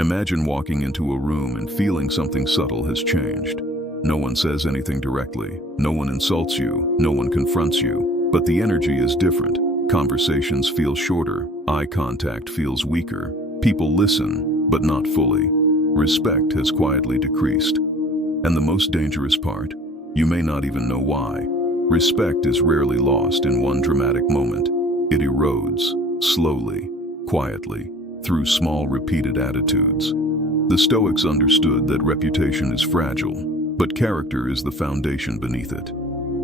Imagine walking into a room and feeling something subtle has changed. No one says anything directly, no one insults you, no one confronts you, but the energy is different. Conversations feel shorter, eye contact feels weaker. People listen, but not fully. Respect has quietly decreased. And the most dangerous part, you may not even know why. Respect is rarely lost in one dramatic moment. It erodes, slowly, quietly, through small repeated attitudes. The Stoics understood that reputation is fragile, but character is the foundation beneath it.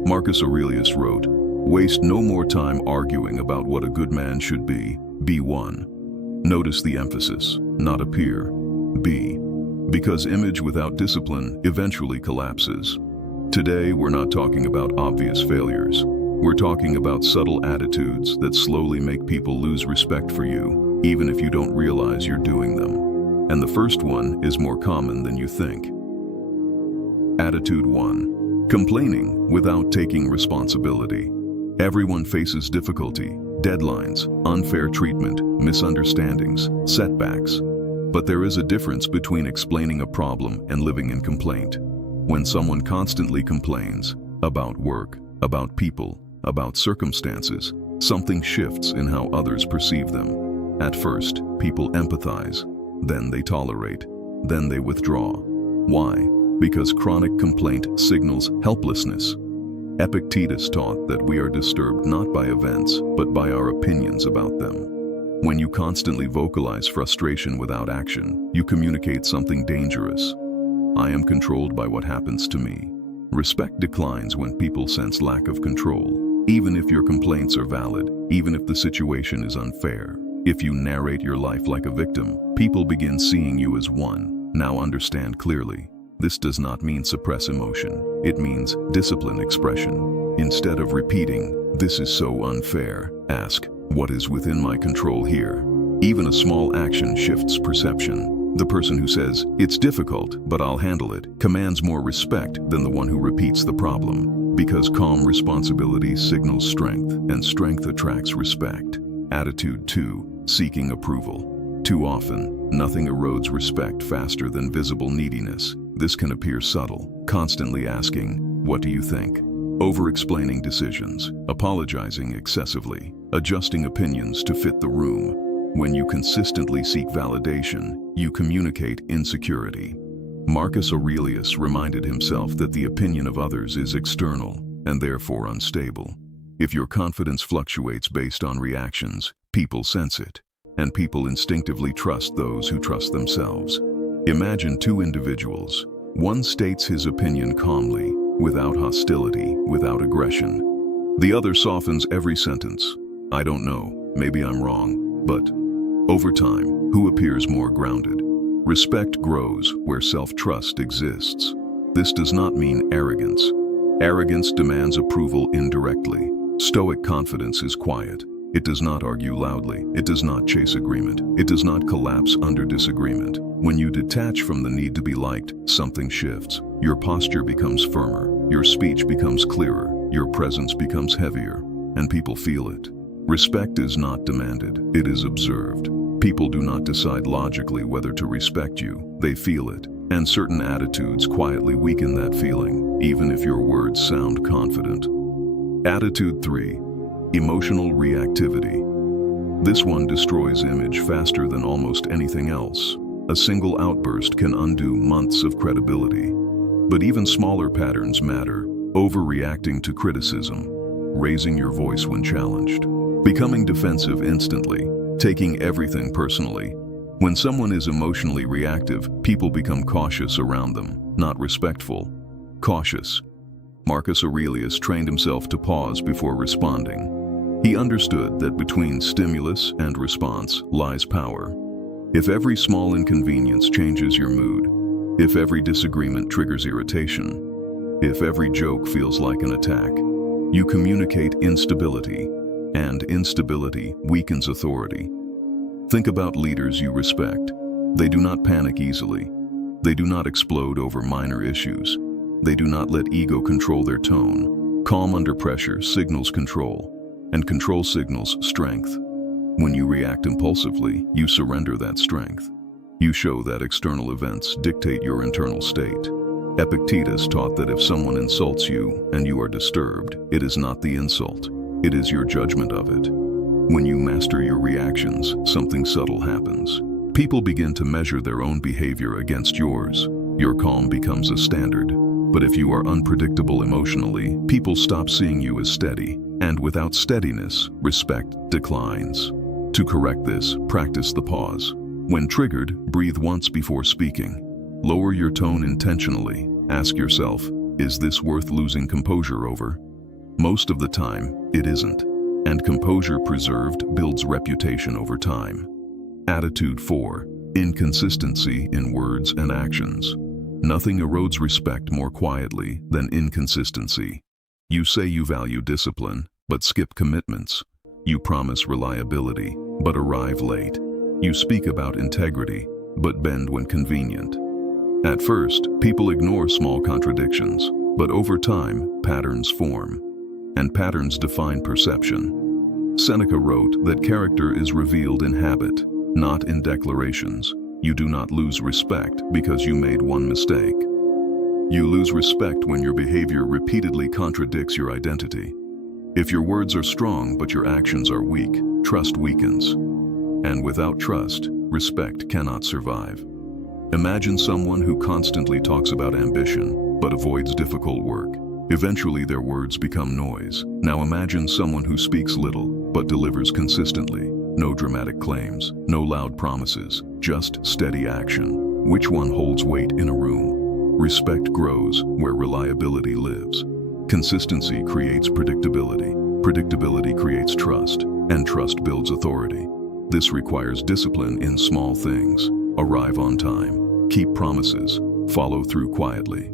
Marcus Aurelius wrote, "Waste no more time arguing about what a good man should be one." Notice the emphasis, not appear, be. Because image without discipline eventually collapses. Today, we're not talking about obvious failures. We're talking about subtle attitudes that slowly make people lose respect for you, even if you don't realize you're doing them. And the first one is more common than you think. Attitude 1. Complaining without taking responsibility. Everyone faces difficulty, deadlines, unfair treatment, misunderstandings, setbacks. But there is a difference between explaining a problem and living in complaint. When someone constantly complains about work, about people, about circumstances, something shifts in how others perceive them. At first, people empathize, then they tolerate, then they withdraw. Why? Because chronic complaint signals helplessness. Epictetus taught that we are disturbed not by events, but by our opinions about them. When you constantly vocalize frustration without action, you communicate something dangerous. I am controlled by what happens to me. Respect declines when people sense lack of control, even if your complaints are valid, even if the situation is unfair. If you narrate your life like a victim, people begin seeing you as one. Now understand clearly. This does not mean suppress emotion. It means discipline expression. Instead of repeating, "This is so unfair," ask, "What is within my control here?" Even a small action shifts perception. The person who says, "It's difficult, but I'll handle it," commands more respect than the one who repeats the problem. Because calm responsibility signals strength, and strength attracts respect. Attitude 2. Seeking approval. Too often, nothing erodes respect faster than visible neediness. This can appear subtle, constantly asking, "What do you think?" Over-explaining decisions, apologizing excessively, adjusting opinions to fit the room. When you consistently seek validation, you communicate insecurity. Marcus Aurelius reminded himself that the opinion of others is external and therefore unstable. If your confidence fluctuates based on reactions, people sense it, and people instinctively trust those who trust themselves. Imagine two individuals. One states his opinion calmly, without hostility, without aggression. The other softens every sentence. "I don't know, maybe I'm wrong, but..." Over time, who appears more grounded? Respect grows where self-trust exists. This does not mean arrogance. Arrogance demands approval indirectly. Stoic confidence is quiet. It does not argue loudly. It does not chase agreement. It does not collapse under disagreement. When you detach from the need to be liked, something shifts. Your posture becomes firmer. Your speech becomes clearer. Your presence becomes heavier. And people feel it. Respect is not demanded. It is observed. People do not decide logically whether to respect you. They feel it. And certain attitudes quietly weaken that feeling, even if your words sound confident. Attitude 3. Emotional reactivity. This one destroys image faster than almost anything else. A single outburst can undo months of credibility. But even smaller patterns matter. Overreacting to criticism, raising your voice when challenged, becoming defensive instantly, taking everything personally. When someone is emotionally reactive, people become cautious around them, not respectful. Cautious. Marcus Aurelius trained himself to pause before responding. He understood that between stimulus and response lies power. If every small inconvenience changes your mood, if every disagreement triggers irritation, if every joke feels like an attack, you communicate instability, and instability weakens authority. Think about leaders you respect. They do not panic easily. They do not explode over minor issues. They do not let ego control their tone. Calm under pressure signals control, and control signals strength. When you react impulsively, you surrender that strength. You show that external events dictate your internal state. Epictetus taught that if someone insults you and you are disturbed, it is not the insult, it is your judgment of it. When you master your reactions, something subtle happens. People begin to measure their own behavior against yours. Your calm becomes a standard. But if you are unpredictable emotionally, people stop seeing you as steady. And without steadiness, respect declines. To correct this, practice the pause. When triggered, breathe once before speaking. Lower your tone intentionally. Ask yourself, is this worth losing composure over? Most of the time, it isn't. And composure preserved builds reputation over time. Attitude 4. Inconsistency in words and actions. Nothing erodes respect more quietly than inconsistency. You say you value discipline, but skip commitments. You promise reliability, but arrive late. You speak about integrity, but bend when convenient. At first, people ignore small contradictions, but over time, patterns form. And patterns define perception. Seneca wrote that character is revealed in habit, not in declarations. You do not lose respect because you made one mistake. You lose respect when your behavior repeatedly contradicts your identity. If your words are strong but your actions are weak, trust weakens. And without trust, respect cannot survive. Imagine someone who constantly talks about ambition but avoids difficult work. Eventually their words become noise. Now imagine someone who speaks little but delivers consistently. No dramatic claims, no loud promises, just steady action. Which one holds weight in a room? Respect grows where reliability lives. Consistency creates predictability. Predictability creates trust, and trust builds authority. This requires discipline in small things. Arrive on time. Keep promises. Follow through quietly.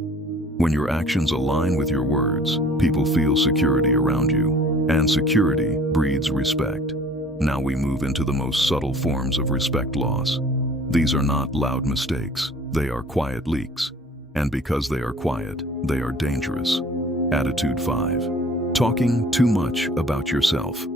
When your actions align with your words, people feel security around you, and security breeds respect. Now we move into the most subtle forms of respect loss. These are not loud mistakes, they are quiet leaks. And because they are quiet, they are dangerous. Attitude 5. Talking too much about yourself.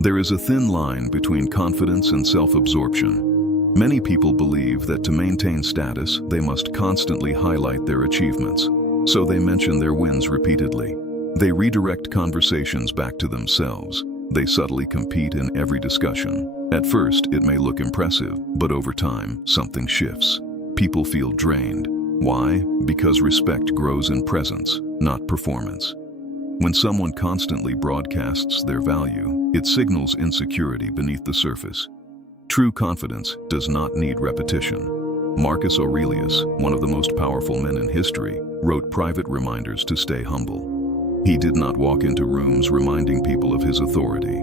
There is a thin line between confidence and self-absorption. Many people believe that to maintain status, they must constantly highlight their achievements. So they mention their wins repeatedly. They redirect conversations back to themselves. They subtly compete in every discussion. At first, it may look impressive, but over time, something shifts. People feel drained. Why? Because respect grows in presence, not performance. When someone constantly broadcasts their value, it signals insecurity beneath the surface. True confidence does not need repetition. Marcus Aurelius, one of the most powerful men in history, wrote private reminders to stay humble. He did not walk into rooms reminding people of his authority.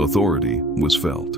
Authority was felt.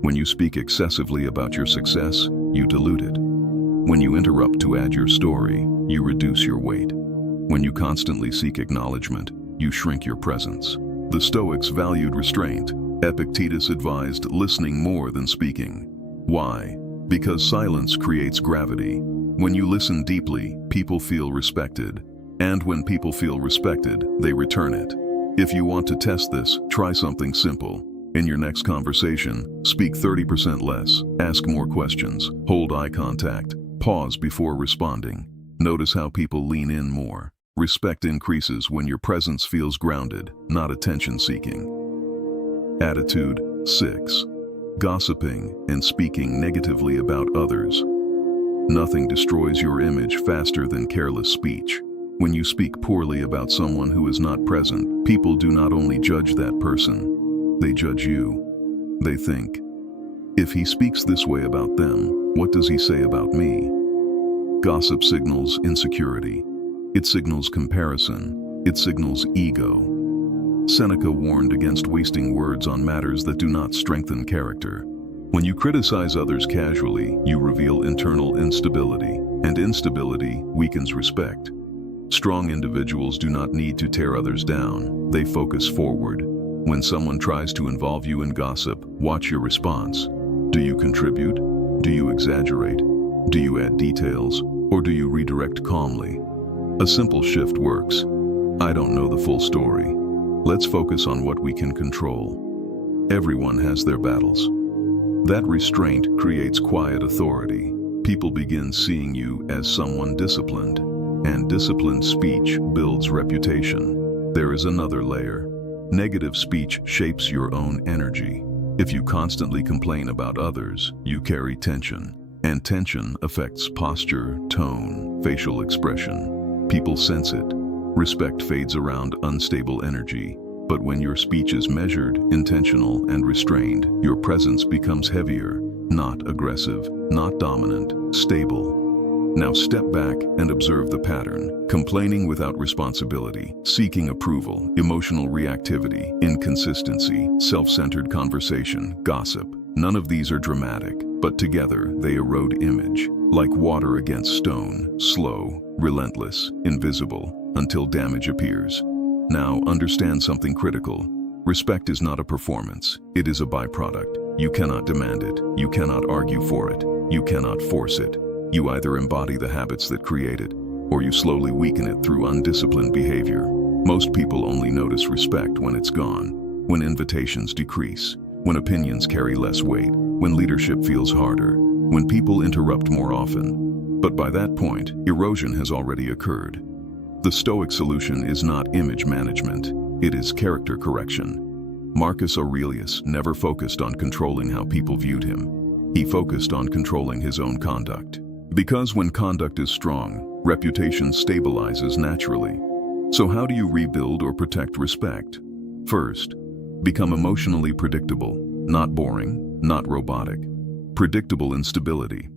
When you speak excessively about your success, you dilute it. When you interrupt to add your story, you reduce your weight. When you constantly seek acknowledgement, you shrink your presence. The Stoics valued restraint. Epictetus advised listening more than speaking. Why? Because silence creates gravity. When you listen deeply, people feel respected. And when people feel respected, they return it. If you want to test this, try something simple. In your next conversation, speak 30% less, ask more questions, hold eye contact, pause before responding. Notice how people lean in more. Respect increases when your presence feels grounded, not attention-seeking. Attitude 6. Gossiping and speaking negatively about others. Nothing destroys your image faster than careless speech. When you speak poorly about someone who is not present, people do not only judge that person, they judge you. They think, if he speaks this way about them, what does he say about me? Gossip signals insecurity. It signals comparison. It signals ego. Seneca warned against wasting words on matters that do not strengthen character. When you criticize others casually, you reveal internal instability, and instability weakens respect. Strong individuals do not need to tear others down, they focus forward. When someone tries to involve you in gossip, watch your response. Do you contribute? Do you exaggerate? Do you add details? Or do you redirect calmly? A simple shift works. I don't know the full story. Let's focus on what we can control. Everyone has their battles. That restraint creates quiet authority. People begin seeing you as someone disciplined, and disciplined speech builds reputation. There is another layer. Negative speech shapes your own energy. If you constantly complain about others, you carry tension, and tension affects posture, tone, facial expression. People sense it. Respect fades around unstable energy, but when your speech is measured, intentional, and restrained, your presence becomes heavier, not aggressive, not dominant, stable. Now step back and observe the pattern. Complaining without responsibility, seeking approval, emotional reactivity, inconsistency, self-centered conversation, gossip. None of these are dramatic, but together they erode image. Like water against stone, slow, relentless, invisible, until damage appears. Now understand something critical. Respect is not a performance, it is a byproduct. You cannot demand it, you cannot argue for it, you cannot force it. You either embody the habits that create it, or you slowly weaken it through undisciplined behavior. Most people only notice respect when it's gone, when invitations decrease, when opinions carry less weight, when leadership feels harder, when people interrupt more often. But by that point, erosion has already occurred. The Stoic solution is not image management, it is character correction. Marcus Aurelius never focused on controlling how people viewed him. He focused on controlling his own conduct. Because when conduct is strong, reputation stabilizes naturally. So how do you rebuild or protect respect? First, become emotionally predictable, not boring, not robotic. Predictable instability.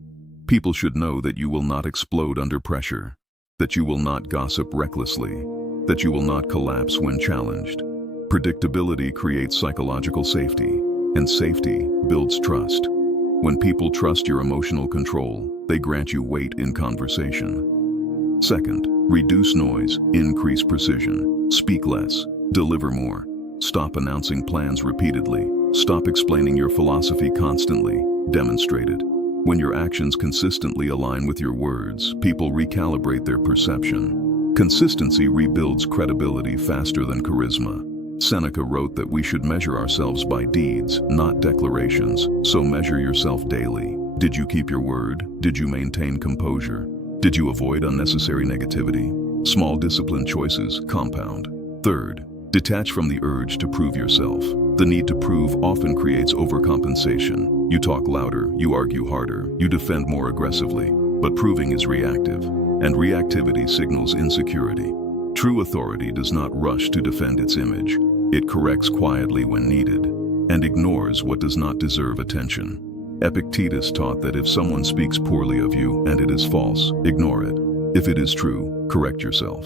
People should know that you will not explode under pressure, that you will not gossip recklessly, that you will not collapse when challenged. Predictability creates psychological safety, and safety builds trust. When people trust your emotional control, they grant you weight in conversation. Second, reduce noise, increase precision. Speak less, deliver more. Stop announcing plans repeatedly. Stop explaining your philosophy constantly. Demonstrate it. When your actions consistently align with your words, people recalibrate their perception. Consistency rebuilds credibility faster than charisma. Seneca wrote that we should measure ourselves by deeds, not declarations, so measure yourself daily. Did you keep your word? Did you maintain composure? Did you avoid unnecessary negativity? Small disciplined choices compound. Third, detach from the urge to prove yourself. The need to prove often creates overcompensation. You talk louder, you argue harder, you defend more aggressively, but proving is reactive, and reactivity signals insecurity. True authority does not rush to defend its image. It corrects quietly when needed, and ignores what does not deserve attention. Epictetus taught that if someone speaks poorly of you and it is false, ignore it. If it is true, correct yourself.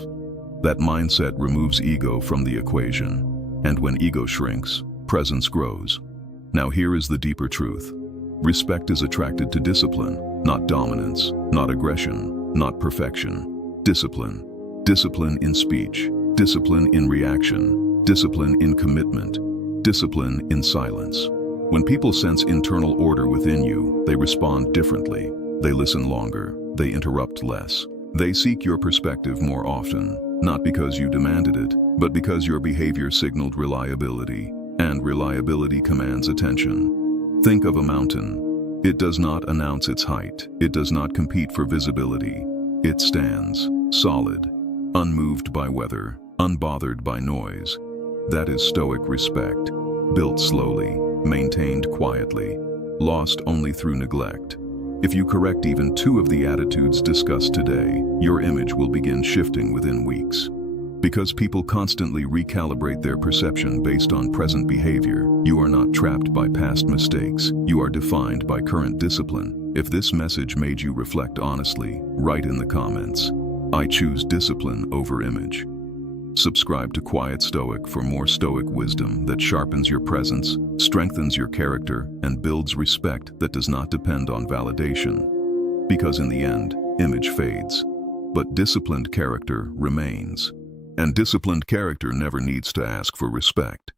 That mindset removes ego from the equation, and when ego shrinks, presence grows. Now here is the deeper truth. Respect is attracted to discipline, not dominance, not aggression, not perfection. Discipline. Discipline in speech, discipline in reaction, discipline in commitment, discipline in silence. When people sense internal order within you, they respond differently. They listen longer, they interrupt less. They seek your perspective more often, not because you demanded it, but because your behavior signaled reliability, and reliability commands attention. Think of a mountain. It does not announce its height. It does not compete for visibility. It stands, solid, unmoved by weather, unbothered by noise. That is Stoic respect, built slowly, maintained quietly, lost only through neglect. If you correct even two of the attitudes discussed today, your image will begin shifting within weeks. Because people constantly recalibrate their perception based on present behavior, you are not trapped by past mistakes, you are defined by current discipline. If this message made you reflect honestly, write in the comments, I choose discipline over image. Subscribe to Quiet Stoic for more Stoic wisdom that sharpens your presence, strengthens your character, and builds respect that does not depend on validation. Because in the end, image fades, but disciplined character remains. And disciplined character never needs to ask for respect.